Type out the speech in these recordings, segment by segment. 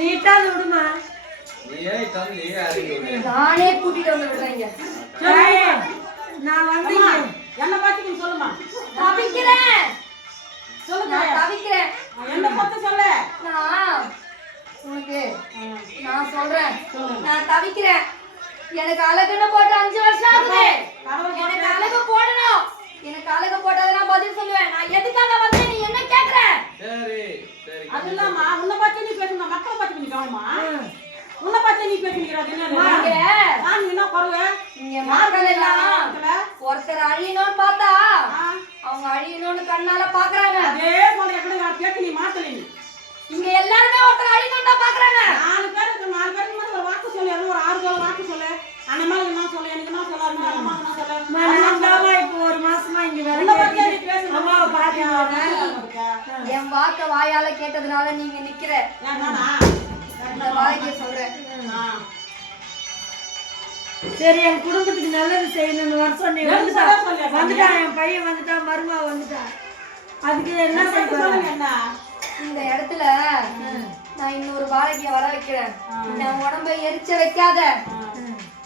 நீட்டா விடுமா. நானே கூட்டிட்டு வந்து விடுறேங்க. நான் வந்து என்ன பத்தி நீ சொல்லுமா தவிக்கிறேன். சொல்லுங்க. தவிக்கிறேன். என்ன பத்தி சொல்லு? நான் உனக்கு நான் சொல்றேன். நான் தவிக்கிறேன். எனக்கு அழகுன்னு போட்டு அஞ்சு வருஷம் ஆகுது. எனக்கு அழகு போடணும். எனக்கு அழகு போட்டதை நான் பதில் சொல்லுவேன். நான் எதுக்காக வந்தேன்? நீ என்ன கேக்குற? அது இல்லாம உன்னை பத்தி நீ பேசணும் மக்களை பத்தி நீ கவனமா? உன்னை நீ இங்க என்ன நான் என்ன குறவு? இங்க மக்கள் எல்லாம் ஒருத்தர் அழியணும்னு பார்த்தா அவங்க அழியணும்னு கண்ணால பாக்குறாங்க அதே போல எப்படி நான் பேச்சு நீ மாத்தல நீ? இங்க எல்லாருமே ஒருத்தர் அழியணும் தான் பாக்குறாங்க நாலு பேருக்கு நாலு பேருக்கு மாதிரி ஒரு வாக்கு சொல்லு ஒரு ஆறு பேர் வாக்கு சொல்லு. அந்த மாதிரி என்ன சொல்லு எனக்கு என்ன சொல்லு மாதிரி என்ன சொல்லு. அம்மா, நான் தாம்மா இப்போ ஒரு மாசமா இங்க உன்னை பத்தி பேசணும் அம்மாவை பாத்தீங்களா? என் வாக்க வாயால கேட்டதுனால நீங்க நிக்கிற. இந்த வாய்க்கு சொல்றேன். சரி என் குடும்பத்துக்கு நல்லது செய்யணும்னு சொல்ல சொல்லியா, வந்துட்டான் என் பையன் வந்துட்டான் மருமா வந்துட்டா. அதுக்கு என்ன என்ன? இந்த இடத்துல நான் இன்னொரு வாழைக்கிய வர வைக்கிறேன். என் உடம்பை எரிச்ச வைக்காத.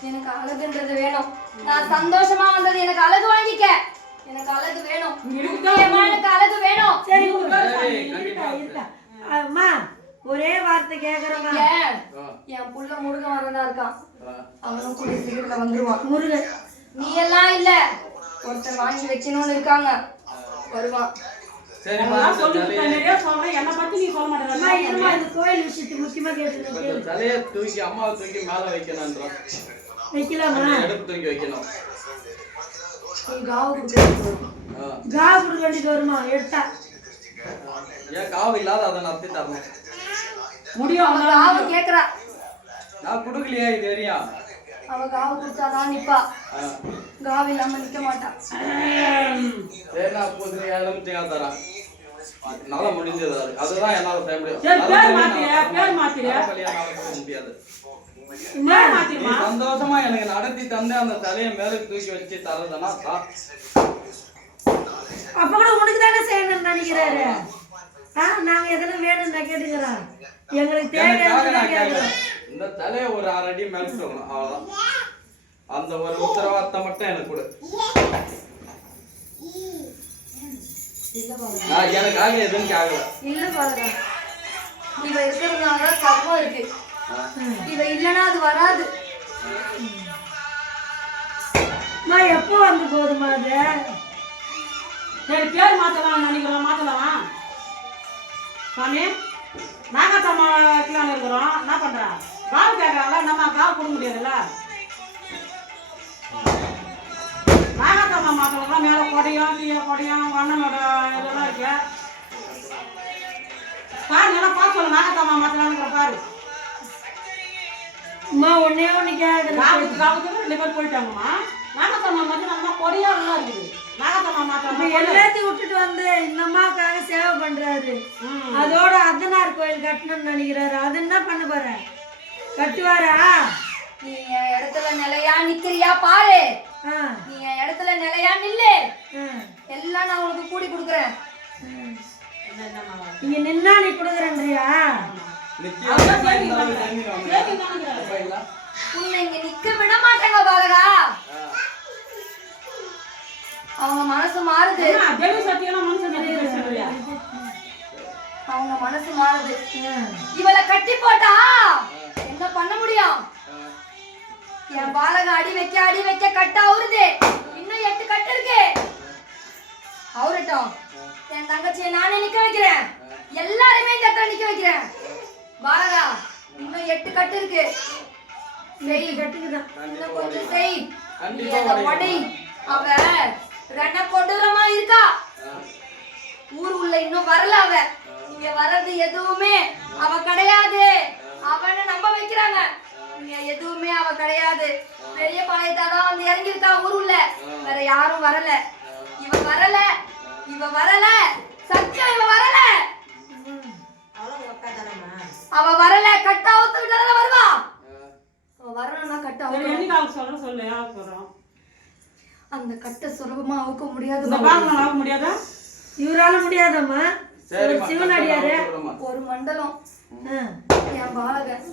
எனக்கு அழகுன்றது வேணும். நான் சந்தோஷமா வந்தது எனக்கு அழகு வாங்கிக்க. எனக்கு அழகு வேணும். முக்கியமா எனக்கு அழகு வேணும். சரி இருக்கா. இருக்கா அம்மா ஒரே வார்த்தை ஆ, என் புள்ள முருகன் வரதா இருக்கான். அவனும் கூடிய சீக்கிரத்துல வந்துருவான். முருகன் நீ எல்லாம் இல்ல. ஒருத்தர் வாங்கி வைக்கணும்னு இருக்காங்க. வருவான். கோயில் விஷயத்துக்கு முக்கியமா கேட்டு தலையை தூக்கி அம்மாவை தூக்கி மேல வைக்கணும்ன்றோம் வைக்கலாமா தூக்கி வைக்கணும். நீ காவு கொடுக்க வேண்டியது வருமா? எடுத்தா. ஏன் காவு இல்லாத அதை நடத்தி தரணும்? முடியும். அவ காவு கேக்குறா. நான் கொடுக்கலையா இது வரையும் அவ காவு கொடுத்தாதான் நிப்பா. காவு இல்லாம நிக்க மாட்டா. சரி நான் புது எலுமிச்சையா தரேன். நல்லா முடிஞ்சது அது. அதுதான் என்னால முடியாது. சந்தோஷமா எனக்கு நடத்தி தந்து அந்த தலையை மேலுக்கு தூக்கி வச்சு தரதுன்னா. அப்ப கூட உனக்கு தானே செய்யணும்னு நினைக்கிறாரு? நாங்க எதனா வேணும்னா கேட்டுக்கிறோம் எங்களுக்கு கேட்கிறேன். இந்த தலையை ஒரு அரை அடி மேல தூக்கணும். அவ்வளவுதான். அந்த ஒரு உத்தரவாதத்தை மட்டும் எனக்கு கொடு. எனக்காக எதுவும் கேட்கல. இல்ல பாருங்க இவ இருக்கிறதுனால கர்மம் இருக்கு. ஆ. இவ அது வராது. நான் எப்போ வந்து போதுமா அது? சரி பேர் மாத்தலாம் நினைக்கிறோம் மாத்தலாம். சாமி நாகாத்தம்மா வைக்கலான்னு இருக்கிறோம். என்ன பண்றா? காவு கேட்கறாங்களா நம்ம காவு கொடுக்க முடியாதுல்ல? நாகாத்தம்மா மாத்தலாம் மேல கொடையும் தீய கொடையும் வண்ணனோட இதெல்லாம் இருக்கு. பாரு நல்லா பார்த்து சொல்லு நாகாத்தம்மா மாத்தலாம்னு பாரு. அம்மா ஒன்னே ஒண்ணு கேக்குறேன் காவுக்கு காவுக்கு ரெண்டு பேர் போயிட்டாங்கம்மா. நாகாத்தம்மா மட்டும் நம்ம நல்லா இருக்குது. நாகாத்தம்மா இப்ப மாத்தலாம் எல்லாத்தையும் விட்டுட்டு வந்து இந்த அம்மாவுக்காக சேவை பண்றாரு. ம். அதோட அர்த்தனார் கோயில் கட்டணும்னு நினைக்கிறாரு. அது என்ன பண்ண போற? கட்டுவாரா? நீ இடத்துல நிலையா நிக்கிறியா பாரு. ஆ, நீ இடத்துல நிலையா நில்லு. எல்லாம் நான் உனக்கு கூடி கொடுக்குறேன். இங்க நின்னா நீ கொடுக்குறேன்றியா? உன்னை இங்க நிக்க விட மாட்டாங்க பாலகா. அவங்க மனசு மாறுது? அவங்க மனசு மாறுது. இவளை கட்டி போட்டா என்ன பண்ண முடியும். என் பாலக அடி வைக்க அடி வைக்க கட்ட அவுருது. இன்னும் எட்டு கட்டு இருக்கு. அவரட்டும் என் தங்கச்சியை நானே நிக்க வைக்கிறேன். எல்லாருமே இந்த இடத்துல நிக்க வைக்கிறேன். பாலகா இன்னும் எட்டு கட்டு இருக்கு. செய் கட்டுக்குதான் இன்னும் கொஞ்சம் செய். நீ அந்த. ஒடை அவ ரெண்ட கொடூரமா இருக்கா. ஊர் உள்ள இன்னும் வரல அவ. இங்க வர்றது எதுவுமே அவ கிடையாது. அவனை நம்ப வைக்கிறாங்க. இங்க எதுவுமே அவ கிடையாது. பெரிய பாளையத்தாதான் வந்து இறங்கியிருக்கா ஊர் உள்ள. வேற யாரும் வரல. இவ வரல. இவ வரல. சத்தியம் இவ வரல. அவ வரல கட்ட அவுத்து விட்டால வருவா? அவ சரி, அவுக்கணும் என்னைக்கு அவங்க சொல்ற சொல்லு, சொல்றோம்? அந்த கட்ட சுலபமா அவுக்க முடியாது ஆக முடியாதா? இவரால முடியாதம்மா. சிவனடியாரு. ஒரு மண்டலம். என் பாலகன்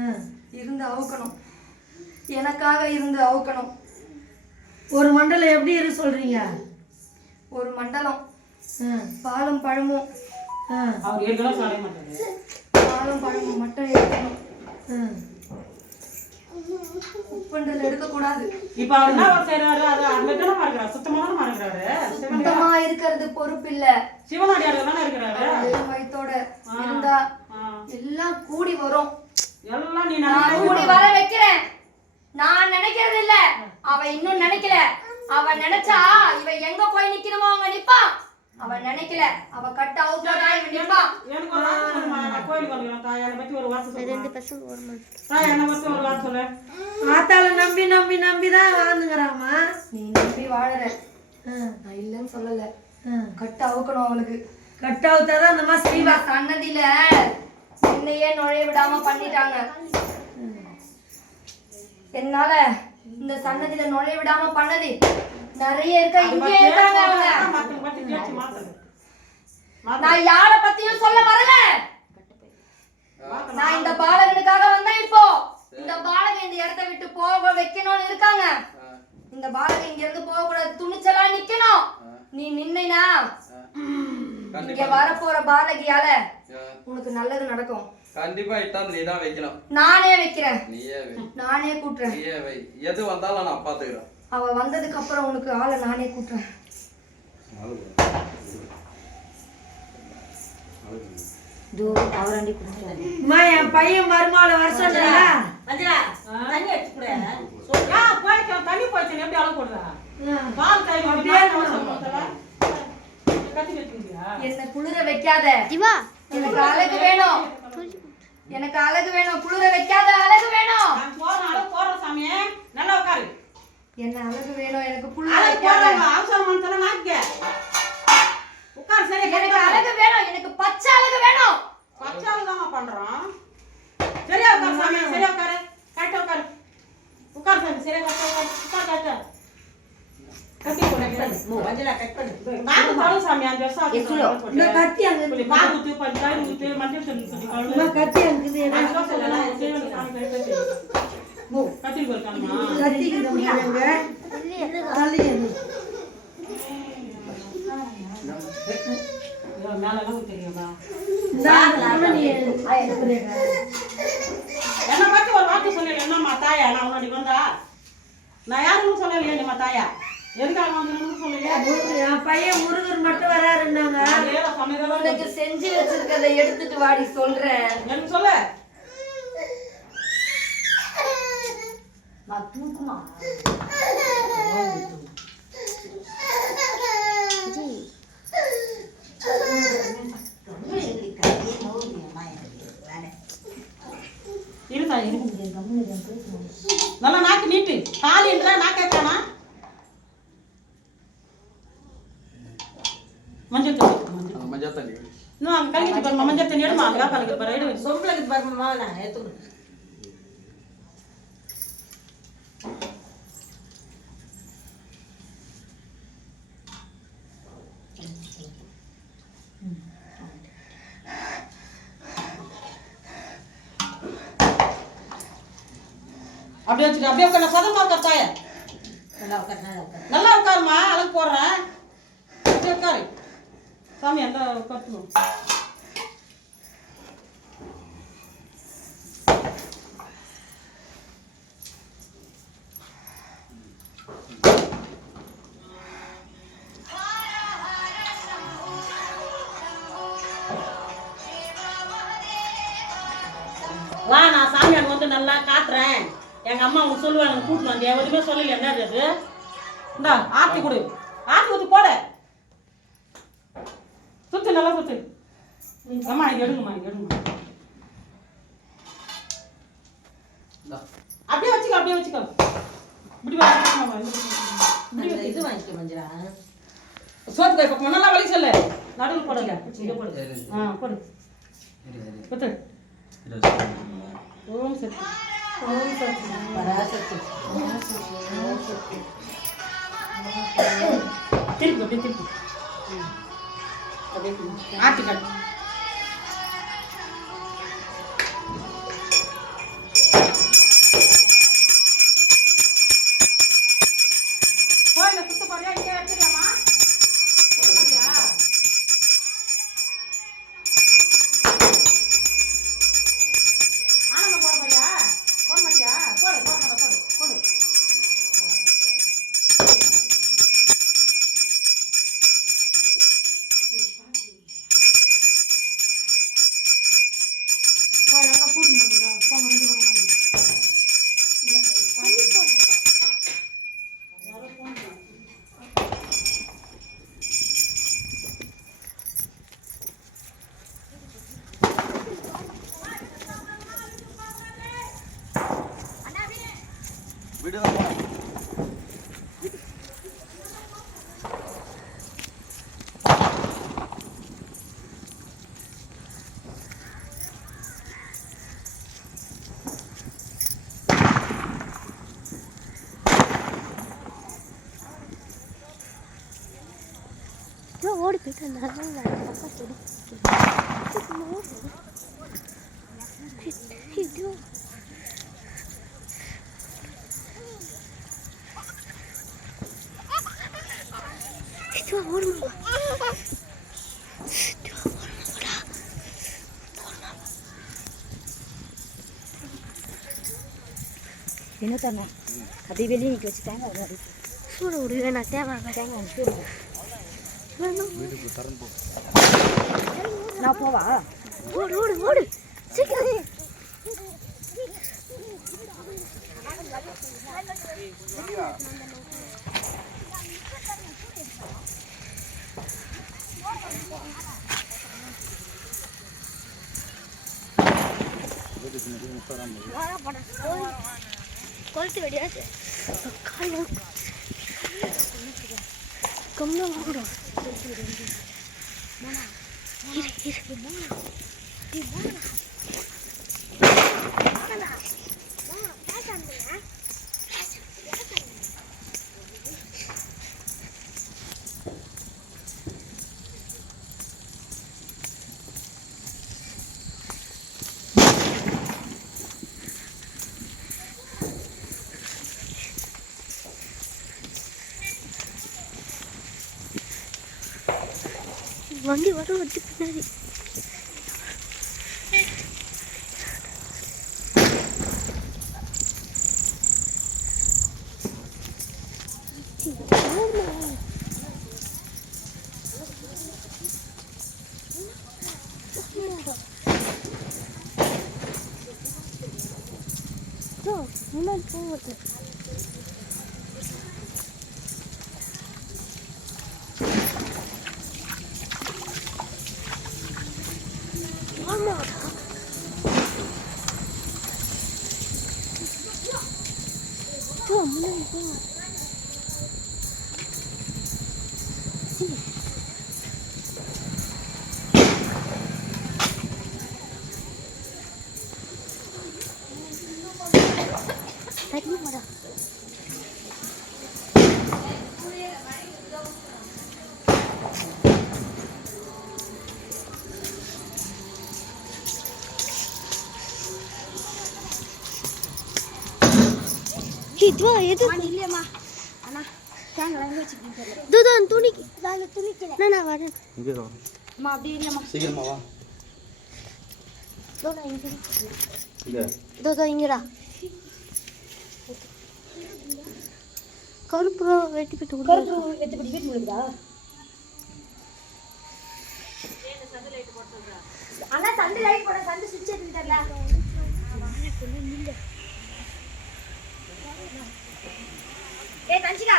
ஆ. இருந்து அவுக்கணும். எனக்காக இருந்து அவுக்கணும். ஒரு மண்டலம் எப்படி இருக்கு சொல்றீங்க? ஒரு மண்டலம். பாலும் பழமும். ஆ, அவர் ஏற்கனவே சொல்ல மாட்டாரு. பாலும் பழமும் மட்டும் எடுக்கணும். உப்புன்றது எடுக்கக்கூடாது. இப்ப அவர் என்ன ஒரு செய்யறாரு அது அந்த தானே மறக்கிறாரு. சுத்தமா தானே மறக்கிறாரு? சிவன் சுத்தமா இருக்கிறது பொறுப்பு இல்ல. சிவனடியார் தானே இருக்கிறாரு? வெறும் வயித்தோட இருந்தா. எல்லாம் கூடி வரும். எல்லாம் நீ நான் கூடி வர வைக்கிறேன். நான் நினைக்கிறது இல்ல. அவ இன்னும் நினைக்கல. அவ நினைச்சா இவ எங்க போய் நிக்கணுமோ அங்க நிப்பா. அவ நினைக்கல. அவ இவன் நிப்பா. எனக்கு ஒரு வார்த்தை சொல்லுமா? நான் கோயிலுக்கு வந்துக்கிறேன் தாய் என்னை பத்தி ஒரு வார்த்தை சொல்லுமா? தாய் என்னை பத்தி ஒரு வார்த்தை சொல்லு. ஆத்தால நம்பி நம்பி நம்பி தான் வாழ்ந்துங்கிறாமா நீ நம்பி வாழற ஆ, நான் இல்லைன்னு சொல்லல. ஆ. கட்ட அவுக்கணும் அவளுக்கு. கட் அவுத்தாதான் அந்த மாதிரி இவ சன்னதியில என்னையே நுழைய விடாம பண்ணிட்டாங்க. என்னால இந்த சன்னதியில நுழைய விடாம பண்ணது. நிறைய இருக்க? இங்கே இருக்காங்க அவங்க. நான் யார பத்தியும் சொல்ல வரல. நான் இந்த பாலகனுக்காக வந்தேன் இப்போ. இந்த பாலகன் இந்த இடத்த விட்டு போக வைக்கணும்னு இருக்காங்க. இந்த பாலகன் இங்க இருந்து போக கூடாது. துணிச்சலா நிக்கணும். நீ நின்னைனா இங்க வரப்போற பாலகியால உனக்கு நல்லது நடக்கும். கண்டிப்பா இட்டாந்து நீ தான் வைக்கணும் நானே வைக்கிறேன். நீயே வை. நானே கூட்டுறேன். நீயே வை. எது வந்தாலும் நான் பாத்துக்கிறேன் அவ வந்ததுக்கு அப்புறம் உனக்கு ஆளை நானே கூட்டுறேன். அம்மா என் பையன் மருமாவளை வர சொல்றா ஆ, போயிட்டு தண்ணி போயிடுச்சு எப்படி அளவு போடுறா? பால் கை அப்படியே என்ன குளிர வைக்காத. எனக்கு அழகு வேணும். எனக்கு அழகு வேணும். குளிர வைக்காத அழகு வேணும். நான் போறேன் அளவு போடுறேன் சாமியே. நல்லா உட்காரு. என்ன அழகு வேணும்? எனக்கு குளிர அளவு வைக்காத. போடுறாங்க அவசரம் மனசுல நாக்க உட்காரு சரியா எனக்கு கேட்க அழகு வேணும். எனக்கு பச்சை அழகு வேணும். பச்சாலும் தான் பண்றோம். சரியா உட்காரு சாமி சரியா உட்காரு. கரெக்டா உட்காரு. உட்காரு சாமி சரியா கரெக்டா உட்காரு. உட்காரு கரெக்டா கட்டி போடு பாகு பாரு சாமி அந்த வருஷம் இந்த கத்தி அங்க பாகு ஊத்து தயிர் ஊத்து மஞ்சள் தண்ணி ஊத்து கத்தி அங்க சேவல் சாமி கை கட்டி. கத்தி கொடுக்கணுமா கத்திக்குது அங்க தள்ளி எடு. மேல எல்லாம் தெரியுமா இந்தா, அம்மா நீ எடுத்துக்கிறேங்க. என்ன பத்தி ஒரு வார்த்தை என்னம்மா தாயா? நான் உன்னோட வந்தா? நான் யாருன்னு சொல்லலையே நம்ம தாயா? எதுக்காக வந்தேன்னு சொல்லலையா? என் பையன் முருகர் மட்டும் வராருன்னாங்க. செஞ்சு வச்சிருக்கதை எடுத்துட்டு வாடி சொல்றேன். எனக்கு சொல்லு? நான் தூக்குமா இருதா இரு நல்லா நாக்கு நீட்டு காலின்றா நாக்க காணா மஞ்சள் தண்ணி மஞ்சள் அந்த மஞ்சள் தண்ணி வை. இன்னும் அங்க கழுவிட்டு பாருமா மஞ்சள் தண்ணி எடுமா அங்க பாருங்க பாரு எடு சொம்பளுக்கு பாருமா நான் எடுத்துக்கிறேன் அப்படியே வச்சுட்டு அப்படியே உட்கார. சதமா உட்கார் தாய. நல்லா உட்காரு நல்லா உட்காரு. நல்லா உட்காருமா அழகு போடுறேன். அப்படியே உட்காரு. சாமி அந்த உட்காரணும் வா நான் சாமியார் வந்து நல்லா காட்டுறேன் எங்க அம்மா அவங்க சொல்லுவாங்க கூட்டிட்டு வந்து எதுவுமே சொல்லல. என்ன அது? இந்தா ஆர்த்தி கொடு. ஆர்த்தி ஊத்தி போட. சுத்து நல்லா சுத்து. அம்மா இது எடுங்கம்மா இது எடுங்கம்மா. இந்தா. அப்படியே வச்சுக்கோ அப்படியே வச்சுக்கோ. இப்படி வா, இப்படி வா, இப்படி வா. அந்த இது வாங்கிக்க மஞ்சளா. சோத்து கை பக்கம். நல்லா வலி சொல்லு. நடுவில் போடுங்க. இங்கே போடு. ஆ போடு. ஓம் சக்தி. பராசக்தி திருப்பி அப்படியே திருப்பி. ஆட்டி கட்டு என்ன தானே அதை வெளியே நிற்க தேங்காய் அது சூடு விடுவேன் நான் தேவை தேங்காய் சூடு நான் போவா? ஓடு ஓடு ஓடு. சீக்கிரம். கொளுத்து வெடியாது காலம் கம்மியாக வாங்கணும் இரு இரு வண்டி வரும் வண்டி பின்னாடி Oh, my God. இதுவா எது இல்லையம்மா அண்ணா தேங்காய் எங்க வச்சுக்கிட்டு இதோ துணிக்கு நாங்க துணிக்கல நான் வரேன் இங்கே வா அம்மா அப்படி இல்லைம்மா சீக்கிரமா வா இதோ இங்க இங்கே இதோ இதோ இங்கடா கருப்பு வெட்டி போட்டு கருப்பு எத்தப்படி வீட்டு முடியுதா அண்ணா சந்து லைட் போட சந்து சுவிட்ச் தெரியல ஏய் கஞ்சிகா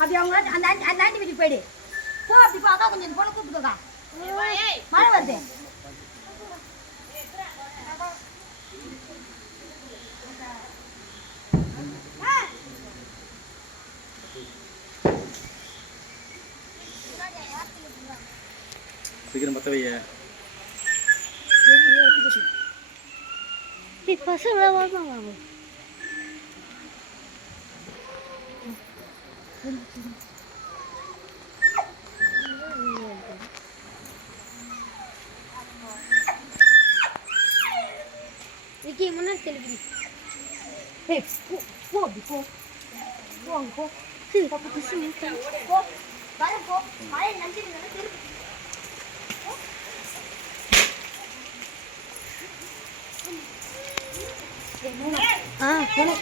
அப்படி அவங்க அந்த அந்த ஆண்டி வீட்டுக்கு போயிடு. போ அப்படி போ. அக்கா கொஞ்சம் போன கூப்பிட்டுக்கா மழை வருது. சீக்கிரம் பத்த வைய. பசங்க வாங்க Aqui, mano, televisão. Ei, pô, pô, pô. Pô, pô. Sim, tá com isso mesmo. Pô, para, pô. Vai, não tem nada que Ah, bueno,